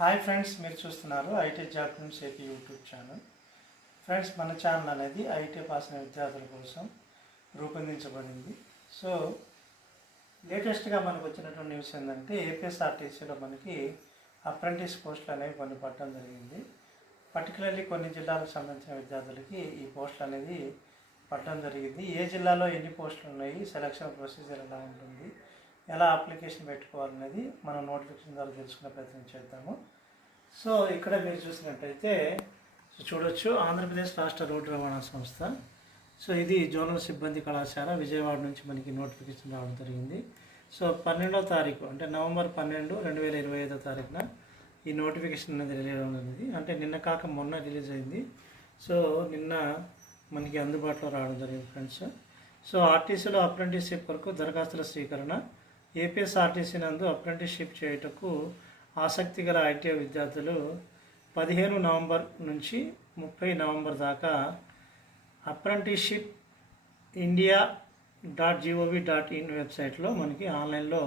Hi friends, మీరు చూస్తున్నారు IT job news AP YouTube channel. Friends, మన ఛానల్ అనేది ఐటీ పాస్ అయిన విద్యార్థుల కోసం రూపొందించబడింది. సో లేటెస్ట్గా మనకు వచ్చినటువంటి న్యూస్ ఏంటంటే ఏపీఎస్ఆర్టీసీలో మనకి అప్రెంటిస్ పోస్టులు అనేవి కొన్ని పడడం జరిగింది. పర్టికులర్లీ కొన్ని జిల్లాలకు సంబంధించిన విద్యార్థులకి ఈ పోస్టులు అనేది పడడం జరిగింది. ఏ జిల్లాలో ఎన్ని పోస్టులు ఉన్నాయి, సెలక్షన్ ప్రొసీజర్ ఎలా ఉంటుంది, ఎలా అప్లికేషన్ పెట్టుకోవాలనేది మనం నోటిఫికేషన్ ద్వారా తెలుసుకునే ప్రయత్నం చేద్దాము. సో ఇక్కడ మీరు చూసినట్టయితే చూడొచ్చు, ఆంధ్రప్రదేశ్ రాష్ట్ర రోడ్డు రవాణా సంస్థ. సో ఇది జోనల్ సిబ్బంది కళాశాల విజయవాడ నుంచి మనకి నోటిఫికేషన్ రావడం జరిగింది. సో 12వ తారీఖు అంటే నవంబర్ 12, 2025 తారీఖున ఈ నోటిఫికేషన్ అనేది రిలీజ్ అనేది, అంటే నిన్న కాక మొన్న రిలీజ్ అయింది. సో నిన్న మనకి అందుబాటులో రావడం జరిగింది ఫ్రెండ్స్. సో ఆర్టీసీలో అప్రెంటిస్షిప్ వరకు దరఖాస్తుల స్వీకరణ. ఏపీఎస్ఆర్టీసీ నందు అప్రెంటిస్షిప్ చేయుటకు ఆసక్తి గల ఐటీఐ విద్యార్థులు 15 నవంబర్ నుంచి 30 నవంబర్ దాకా అప్రెంటిస్షిప్ india.gov.in వెబ్సైట్లో మనకి ఆన్లైన్లో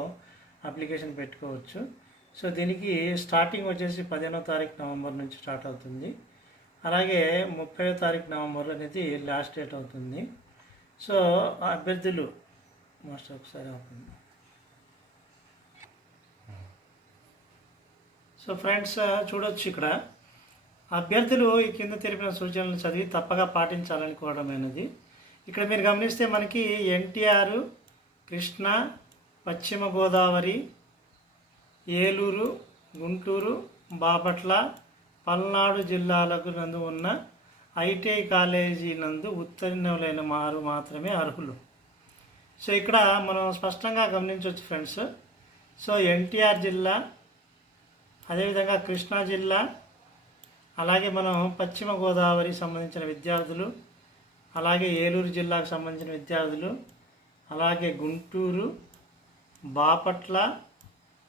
అప్లికేషన్ పెట్టుకోవచ్చు. సో దీనికి స్టార్టింగ్ వచ్చేసి 15వ తారీఖు నవంబర్ నుంచి స్టార్ట్ అవుతుంది. అలాగే 30వ తారీఖు నవంబర్ అనేది లాస్ట్ డేట్ అవుతుంది. సో అభ్యర్థులు మాస్టర్ ఒకసారి అవుతుంది. సో ఫ్రెండ్స్ చూడొచ్చు, ఇక్కడ అభ్యర్థులు ఈ కింద తెలిపిన సూచనలు చదివి తప్పగా పాటించాలని కోరడమైనది. ఇక్కడ మీరు గమనిస్తే మనకి ఎన్టీఆర్, కృష్ణా, పశ్చిమ గోదావరి, ఏలూరు, గుంటూరు, బాపట్ల, పల్నాడు జిల్లాలకు నందు ఉన్న ఐటీఐ కాలేజీ నందు ఉత్తీర్ణులైన వారు మాత్రమే అర్హులు. సో ఇక్కడ మనం స్పష్టంగా గమనించవచ్చు ఫ్రెండ్స్. సో ఎన్టీఆర్ జిల్లా, అదేవిధంగా కృష్ణా జిల్లా, అలాగే మనం పశ్చిమ గోదావరి సంబంధించిన విద్యార్థులు, అలాగే ఏలూరు జిల్లాకు సంబంధించిన విద్యార్థులు, అలాగే గుంటూరు, బాపట్ల,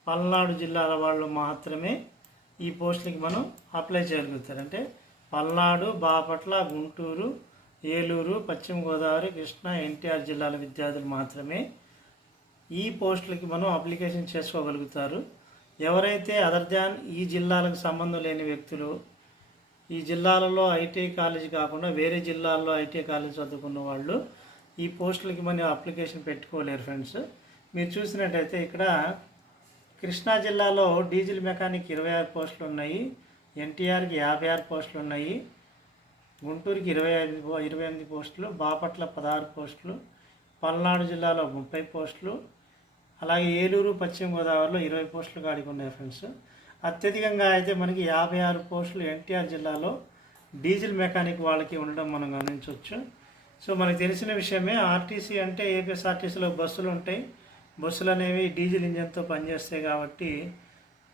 పల్నాడు జిల్లాల వాళ్ళు మాత్రమే ఈ పోస్టులకి మనం అప్లై చేయగలుగుతారు. అంటే పల్నాడు, బాపట్ల, గుంటూరు, ఏలూరు, పశ్చిమ గోదావరి, కృష్ణా, ఎన్టీఆర్ జిల్లాల విద్యార్థులు మాత్రమే ఈ పోస్టులకి మనం అప్లికేషన్ చేసుకోగలుగుతారు. ఎవరైతే అదర్ దాన్ ఈ జిల్లాలకు సంబంధం లేని వ్యక్తులు, ఈ జిల్లాలలో ఐటీఐ కాలేజీ కాకుండా వేరే జిల్లాల్లో ఐటీఐ కాలేజీ చదువుకున్న వాళ్ళు ఈ పోస్టులకి మనం అప్లికేషన్ పెట్టుకోలేరు ఫ్రెండ్స్. మీరు చూసినట్టయితే ఇక్కడ కృష్ణా జిల్లాలో డీజిల్ మెకానిక్ 26 పోస్టులు ఉన్నాయి, ఎన్టీఆర్కి 56 పోస్టులు ఉన్నాయి, గుంటూరుకి 28 పోస్టులు, బాపట్ల 16 పోస్టులు, పల్నాడు జిల్లాలో 30 పోస్టులు, అలాగే ఏలూరు, పశ్చిమ గోదావరిలో 20 పోస్టులు కాడికి ఉన్నాయి ఫ్రెండ్స్. అత్యధికంగా అయితే మనకి 56 పోస్టులు ఎన్టీఆర్ జిల్లాలో డీజిల్ మెకానిక్ వాళ్ళకి ఉండడం మనం గమనించవచ్చు. సో మనకు తెలిసిన విషయమే, ఆర్టీసీ అంటే ఏపీఎస్ఆర్టీసీలో బస్సులు ఉంటాయి. బస్సులు అనేవి డీజిల్ ఇంజన్తో పనిచేస్తాయి కాబట్టి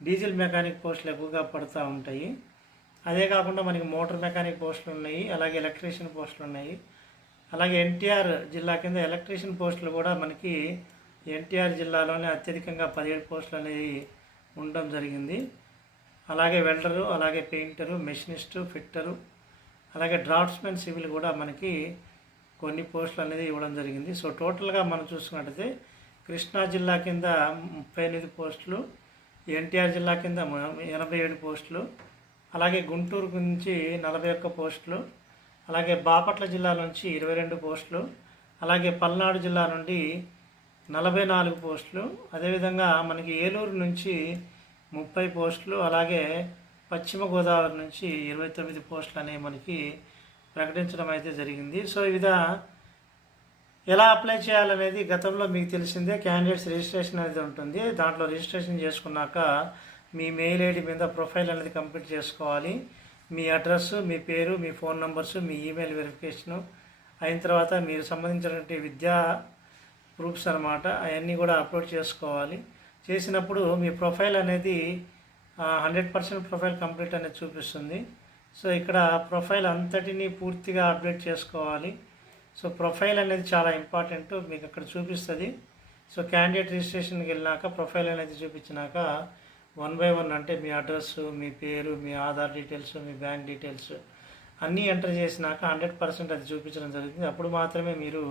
డీజిల్ మెకానిక్ పోస్టులు ఎక్కువగా పడుతూ ఉంటాయి. అదే కాకుండా మనకి మోటార్ మెకానిక్ పోస్టులు ఉన్నాయి, అలాగే ఎలక్ట్రీషియన్ పోస్టులు ఉన్నాయి. అలాగే ఎన్టీఆర్ జిల్లా కింద ఎలక్ట్రీషియన్ పోస్టులు కూడా మనకి ఎన్టీఆర్ జిల్లాలోనే అత్యధికంగా 17 పోస్టులు అనేది ఉండడం జరిగింది. అలాగే వెల్డరు, అలాగే పెయింటరు, మెషినిస్టు, ఫిట్టరు, అలాగే డ్రాఫ్ట్స్మెన్ సివిల్ కూడా మనకి కొన్ని పోస్టులు అనేది ఇవ్వడం జరిగింది. సో టోటల్గా మనం చూసుకున్నట్టయితే కృష్ణా జిల్లా కింద 38 పోస్టులు, ఎన్టీఆర్ జిల్లా కింద 87 పోస్టులు, అలాగే గుంటూరు నుంచి 41 పోస్టులు, అలాగే బాపట్ల జిల్లా నుంచి 22 పోస్టులు, అలాగే పల్నాడు జిల్లా నుండి 44 పోస్టులు, అదేవిధంగా మనకి ఏలూరు నుంచి 30 పోస్టులు, అలాగే పశ్చిమ గోదావరి నుంచి 29 పోస్టులు అనేవి మనకి ప్రకటించడం అయితే జరిగింది. సో ఈ విధంగా ఎలా అప్లై చేయాలనేది గతంలో మీకు తెలిసిందే. క్యాండిడేట్స్ రిజిస్ట్రేషన్ అనేది ఉంటుంది. దాంట్లో రిజిస్ట్రేషన్ చేసుకున్నాక మీ మెయిల్ ఐడి మీద ప్రొఫైల్ అనేది కంప్లీట్ చేసుకోవాలి. మీ అడ్రస్, మీ పేరు, మీ ఫోన్ నెంబర్స్, మీ ఈమెయిల్ వెరిఫికేషను అయిన తర్వాత మీరు సంబంధించినటువంటి విద్యా ప్రూఫ్స్ అనమాట, అవన్నీ కూడా అప్లోడ్ చేసుకోవాలి. చేసినప్పుడు మీ ప్రొఫైల్ అనేది 100% ప్రొఫైల్ కంప్లీట్ అనేది చూపిస్తుంది. సో ఇక్కడ ప్రొఫైల్ అంతటినీ పూర్తిగా అప్డేట్ చేసుకోవాలి. సో ప్రొఫైల్ అనేది చాలా ఇంపార్టెంట్, మీకు అక్కడ చూపిస్తుంది. సో క్యాండిడేట్ రిజిస్ట్రేషన్కి వెళ్ళినాక ప్రొఫైల్ అనేది చూపించినాక 1 by 1 అంటే మీ అడ్రస్, మీ పేరు, మీ ఆధార్ డీటెయిల్స్, మీ బ్యాంక్ డీటెయిల్స్ అన్నీ ఎంటర్ చేసినాక 100% అది చూపించడం జరుగుతుంది. అప్పుడు మాత్రమే మీరు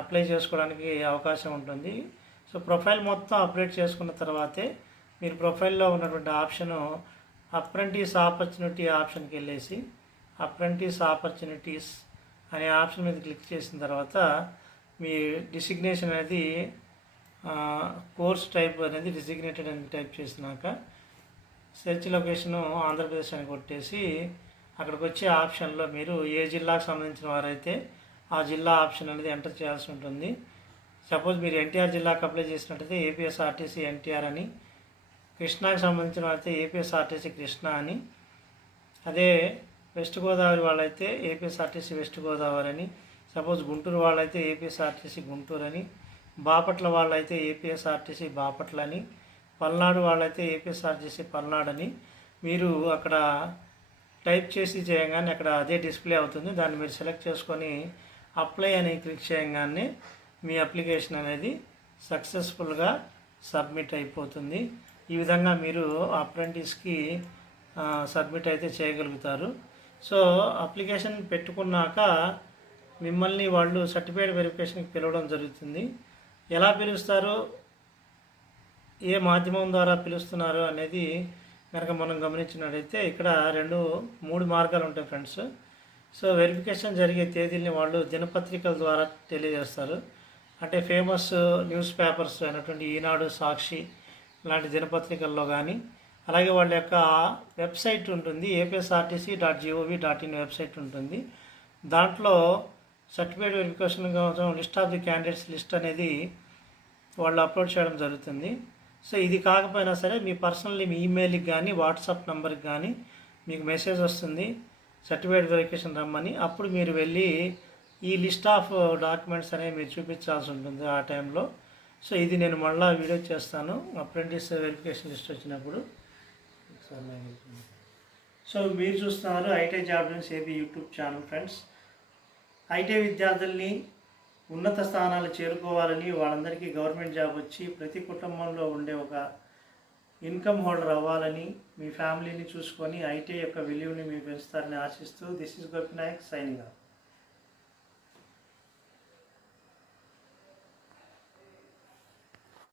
అప్లై చేసుకోవడానికి అవకాశం ఉంటుంది. సో ప్రొఫైల్ మొత్తం అప్డేట్ చేసుకున్న తర్వాతే మీరు ప్రొఫైల్లో ఉన్నటువంటి ఆప్షను అప్రెంటిస్ ఆపర్చునిటీ ఆప్షన్కి వెళ్ళేసి అప్రెంటిస్ ఆపర్చునిటీస్ అనే ఆప్షన్ మీద క్లిక్ చేసిన తర్వాత మీ డిసిగ్నేషన్ అనేది కోర్స్ టైప్ అనేది డిసిగ్నేటెడ్ అని టైప్ చేసినాక సెర్చ్ లొకేషను ఆంధ్రప్రదేశ్ అని కొట్టేసి అక్కడికి వచ్చే ఆప్షన్లో మీరు ఏ జిల్లాకు సంబంధించిన వారైతే ఆ జిల్లా ఆప్షన్ అనేది ఎంటర్ చేయాల్సి ఉంటుంది. సపోజ్ మీరు ఎన్టీఆర్ జిల్లాకు అప్లై చేసినట్టయితే ఏపీఎస్ఆర్టీసీ ఎన్టీఆర్ అని, కృష్ణాకి సంబంధించిన వాళ్ళైతే ఏపీఎస్ఆర్టీసీ కృష్ణా అని, అదే వెస్ట్ గోదావరి వాళ్ళైతే ఏపీఎస్ఆర్టీసీ వెస్ట్ గోదావరి అని, సపోజ్ గుంటూరు వాళ్ళైతే ఏపీఎస్ఆర్టీసీ గుంటూరు అని, బాపట్ల వాళ్ళైతే ఏపీఎస్ఆర్టీసీ బాపట్ల అని, పల్నాడు వాళ్ళైతే ఏపీఎస్ఆర్టీసీ పల్నాడు అని మీరు అక్కడ టైప్ చేసి చేయగానే అక్కడ అదే డిస్ప్లే అవుతుంది. దాన్ని మీరు సెలెక్ట్ చేసుకొని అప్లై అని క్లిక్ చేయగానే మీ అప్లికేషన్ అనేది సక్సెస్ఫుల్గా సబ్మిట్ అయిపోతుంది. ఈ విధంగా మీరు అప్రెంటిస్కి సబ్మిట్ అయితే చేయగలుగుతారు. సో అప్లికేషన్ పెట్టుకున్నాక మిమ్మల్ని వాళ్ళు సర్టిఫికేట్ వెరిఫికేషన్కి పిలవడం జరుగుతుంది. ఎలా పిలుస్తారు, ఏ మాధ్యమం ద్వారా పిలుస్తున్నారు అనేది కనుక మనం గమనించినట్టయితే ఇక్కడ 3 మార్గాలు ఉంటాయి ఫ్రెండ్స్. సో వెరిఫికేషన్ జరిగే తేదీల్ని వాళ్ళు దినపత్రికల ద్వారా తెలియజేస్తారు. అంటే ఫేమస్ న్యూస్ పేపర్స్ అయినటువంటి ఈనాడు, సాక్షి లాంటి దినపత్రికల్లో కానీ, అలాగే వాళ్ళ యొక్క వెబ్సైట్ ఉంటుంది, apsrtc.gov.in వెబ్సైట్ ఉంటుంది. దాంట్లో సర్టిఫికేట్ వెరిఫికేషన్ కోసం list of the candidates list అనేది వాళ్ళు అప్లోడ్ చేయడం జరుగుతుంది. సో ఇది కాకపోయినా సరే మీ పర్సనల్లీ మీ ఈమెయిల్కి కానీ వాట్సాప్ నెంబర్కి కానీ మీకు మెసేజ్ వస్తుంది సర్టిఫికేట్ వెరిఫికేషన్ రమ్మని. అప్పుడు మీరు వెళ్ళి ఈ లిస్ట్ ఆఫ్ డాక్యుమెంట్స్ అనేవి మీరు చూపించాల్సి ఉంటుంది ఆ టైంలో. సో ఇది నేను మళ్ళీ వీడియో చేస్తాను అప్రెంటిస్ వెరిఫికేషన్ లిస్ట్ వచ్చినప్పుడు. సో మీరు చూస్తున్నారు ITI job news AP YouTube channel friends. ITI విద్యార్థుల్ని ఉన్నత స్థానాలు చేరుకోవాలని, వాళ్ళందరికీ గవర్నమెంట్ జాబ్ వచ్చి ప్రతి కుటుంబంలో ఉండే ఒక ఇన్కమ్ హోల్డర్ అవ్వాలని, మీ ఫ్యామిలీని చూసుకొని ఐటీఐ యొక్క విలువని మీరు పెంచుతారని ఆశిస్తూ this is Gopi Nayak signing of.